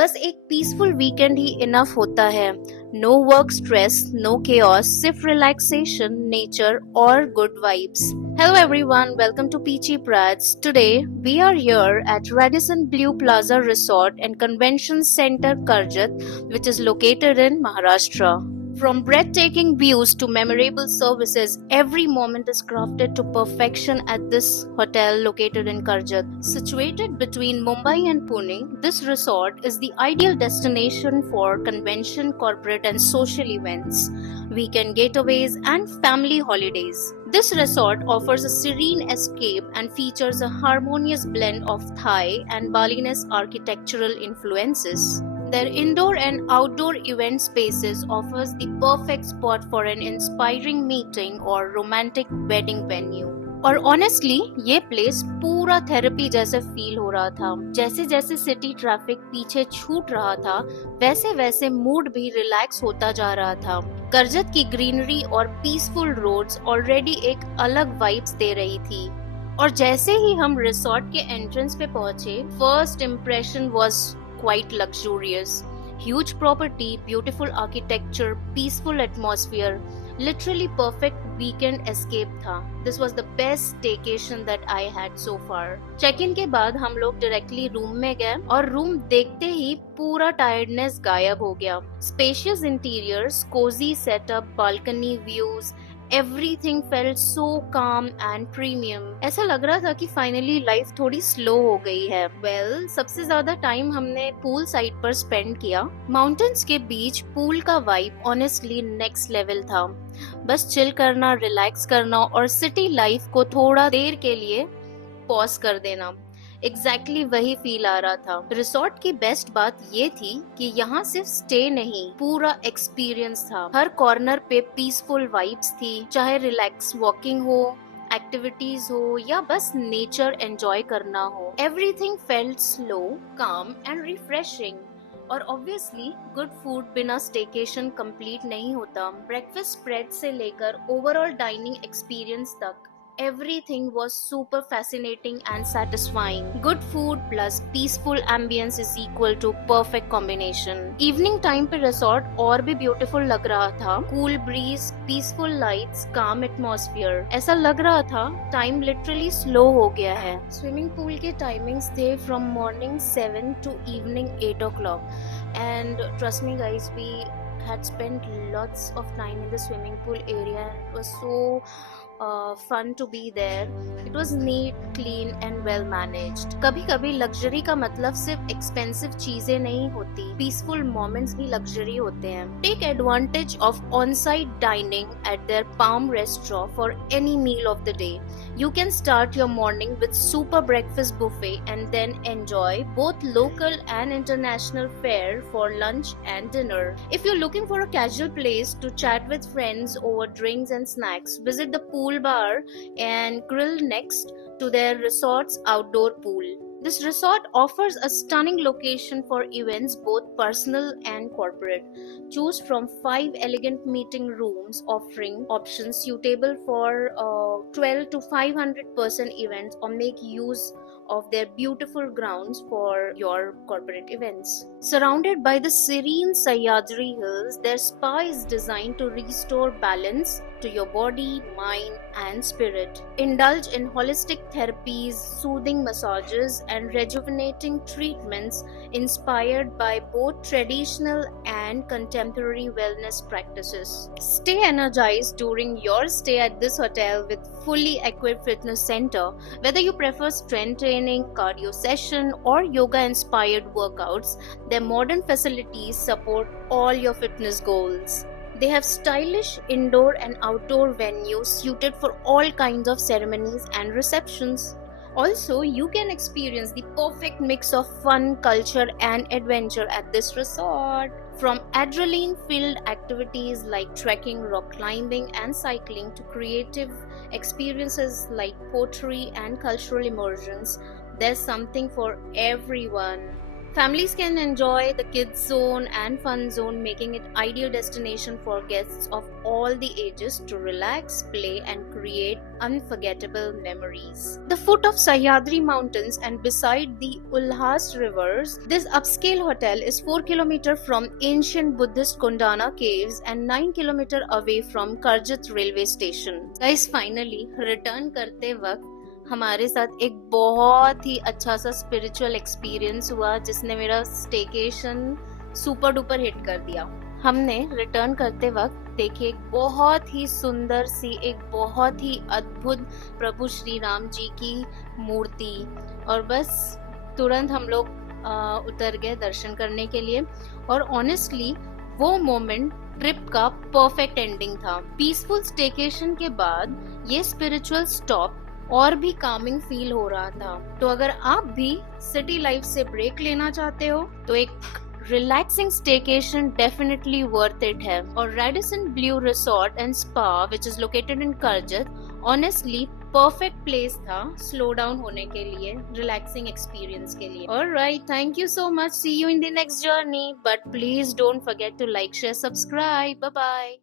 बस एक peaceful weekend ही enough होता है। No work stress, no chaos, सिर्फ रिलैक्सेशन, नेचर और good vibes. Hello everyone, welcome to Peachy Prats. Today we are here at Radisson Blue Plaza Resort and Convention Center Karjat, which is located in Maharashtra. From breathtaking views to memorable services, every moment is crafted to perfection at this hotel located in Karjat. Situated between Mumbai and Pune, this resort is the ideal destination for convention, corporate, and social events, weekend getaways, and family holidays. This resort offers a serene escape and features a harmonious blend of Thai and Balinese architectural influences. Their indoor and outdoor event spaces offers the perfect spot for an inspiring meeting or romantic wedding venue. और honestly ये place पूरा therapy जैसे feel हो रहा था। जैसे जैसे city traffic पीछे छूट रहा था, वैसे वैसे मूड भी रिलैक्स होता जा रहा था। करजत की ग्रीनरी और पीसफुल रोड्स ऑलरेडी एक अलग वाइब्स दे रही थी। और जैसे ही हम रिसोर्ट के एंट्रेंस पे पहुंचे, first impression was quite luxurious. Huge property, beautiful architecture, peaceful atmosphere, literally perfect weekend escape था. This was the best staycation that I had so far. Check-in के बाद हम लोग डायरेक्टली रूम में गए और रूम देखते ही पूरा टायर्डनेस गायब हो गया. Spacious interiors, cozy setup, balcony views, everything felt so calm and premium. ऐसा लग रहा था कि फाइनली लाइफ थोड़ी स्लो हो गई है. सबसे ज्यादा टाइम हमने पूल साइड पर स्पेंड किया. माउंटेन्स के बीच पूल का वाइब ऑनेस्टली नेक्स्ट लेवल था. बस चिल करना, रिलैक्स करना और सिटी लाइफ को थोड़ा देर के लिए पॉज कर देना. एग्जैक्टली वही फील आ रहा था. रिसोर्ट की बेस्ट बात ये थी कि यहाँ सिर्फ स्टे नहीं, पूरा एक्सपीरियंस था. हर कॉर्नर पे पीसफुल वाइब्स थी, चाहे रिलैक्स वॉकिंग हो, एक्टिविटीज हो या बस नेचर एंजॉय करना हो. एवरीथिंग फेल्ट स्लो, काम एंड रिफ्रेशिंग. और ऑब्वियसली गुड फूड बिना स्टेकेशन कंप्लीट नहीं होता. ब्रेकफास्ट स्प्रेड से लेकर ओवरऑल डाइनिंग एक्सपीरियंस तक everything was super fascinating and satisfying. Good food plus peaceful ambience is equal to perfect combination. Evening time पे resort और भी beautiful लग रहा था. Cool breeze, peaceful lights, calm atmosphere. ऐसा लग रहा था time literally slow हो गया है. Swimming pool के timings थे from morning 7 to evening 8 o'clock. And trust me guys, we had spent lots of time in the swimming pool area and it was so fun to be there. It was neat, clean and well managed. कभी कभी luxury का मतलब सिर्फ expensive चीजें नहीं होती, peaceful moments भी luxury होते हैं. Take advantage of on-site dining at their Palm Restaurant for any meal of the day. You can start your morning with super breakfast buffet and then enjoy both local and international fare for lunch and dinner. If you're looking for a casual place to chat with friends over drinks and snacks, visit the pool bar and grill next to their resort's outdoor pool. This resort offers a stunning location for events, both personal and corporate. Choose from 5 elegant meeting rooms offering options suitable for 12 to 500 person events, or make use of their beautiful grounds for your corporate events. Surrounded by the serene Sahyadri Hills, their spa is designed to restore balance to your body, mind, and spirit. Indulge in holistic therapies, soothing massages, and rejuvenating treatments inspired by both traditional and contemporary wellness practices. Stay energized during your stay at this hotel with fully equipped fitness center. Whether you prefer strength training, cardio session, or yoga-inspired workouts, their modern facilities support all your fitness goals. They have stylish indoor and outdoor venues suited for all kinds of ceremonies and receptions. Also, you can experience the perfect mix of fun, culture, and adventure at this resort. From adrenaline-filled activities like trekking, rock climbing, and cycling to creative experiences like pottery and cultural immersions, there's something for everyone. Families can enjoy the kids zone and fun zone, making it ideal destination for guests of all the ages to relax, play and create unforgettable memories. The foot of Sahyadri Mountains and beside the Ulhas rivers, this upscale hotel is 4 km from ancient Buddhist Kundana caves and 9 km away from Karjat railway station. Guys, finally return करते वक्त हमारे साथ एक बहुत ही अच्छा सा spiritual experience हुआ जिसने मेरा स्टेकेशन सुपर डुपर हिट कर दिया। हमने रिटर्न करते वक्त देखी एक बहुत ही सुंदर सी, एक बहुत ही अद्भुत प्रभु श्री राम जी की मूर्ति, और बस तुरंत हम लोग उतर गए दर्शन करने के लिए। और ऑनेस्टली वो मोमेंट ट्रिप का परफेक्ट एंडिंग था। पीसफुल स्टेकेशन के बाद ये स्पिरिचुअल स्टॉप और भी कामिंग फील हो रहा था। तो अगर आप भी सिटी लाइफ से ब्रेक लेना चाहते हो तो एक relaxing staycation definitely worth it है। और Radisson Blue resort and spa which is located in Karjat honestly perfect place था स्लो डाउन होने के लिए, रिलैक्सिंग एक्सपीरियंस के लिए। Alright, thank you so much, see you in the next journey, but please don't forget to like share subscribe. Bye bye.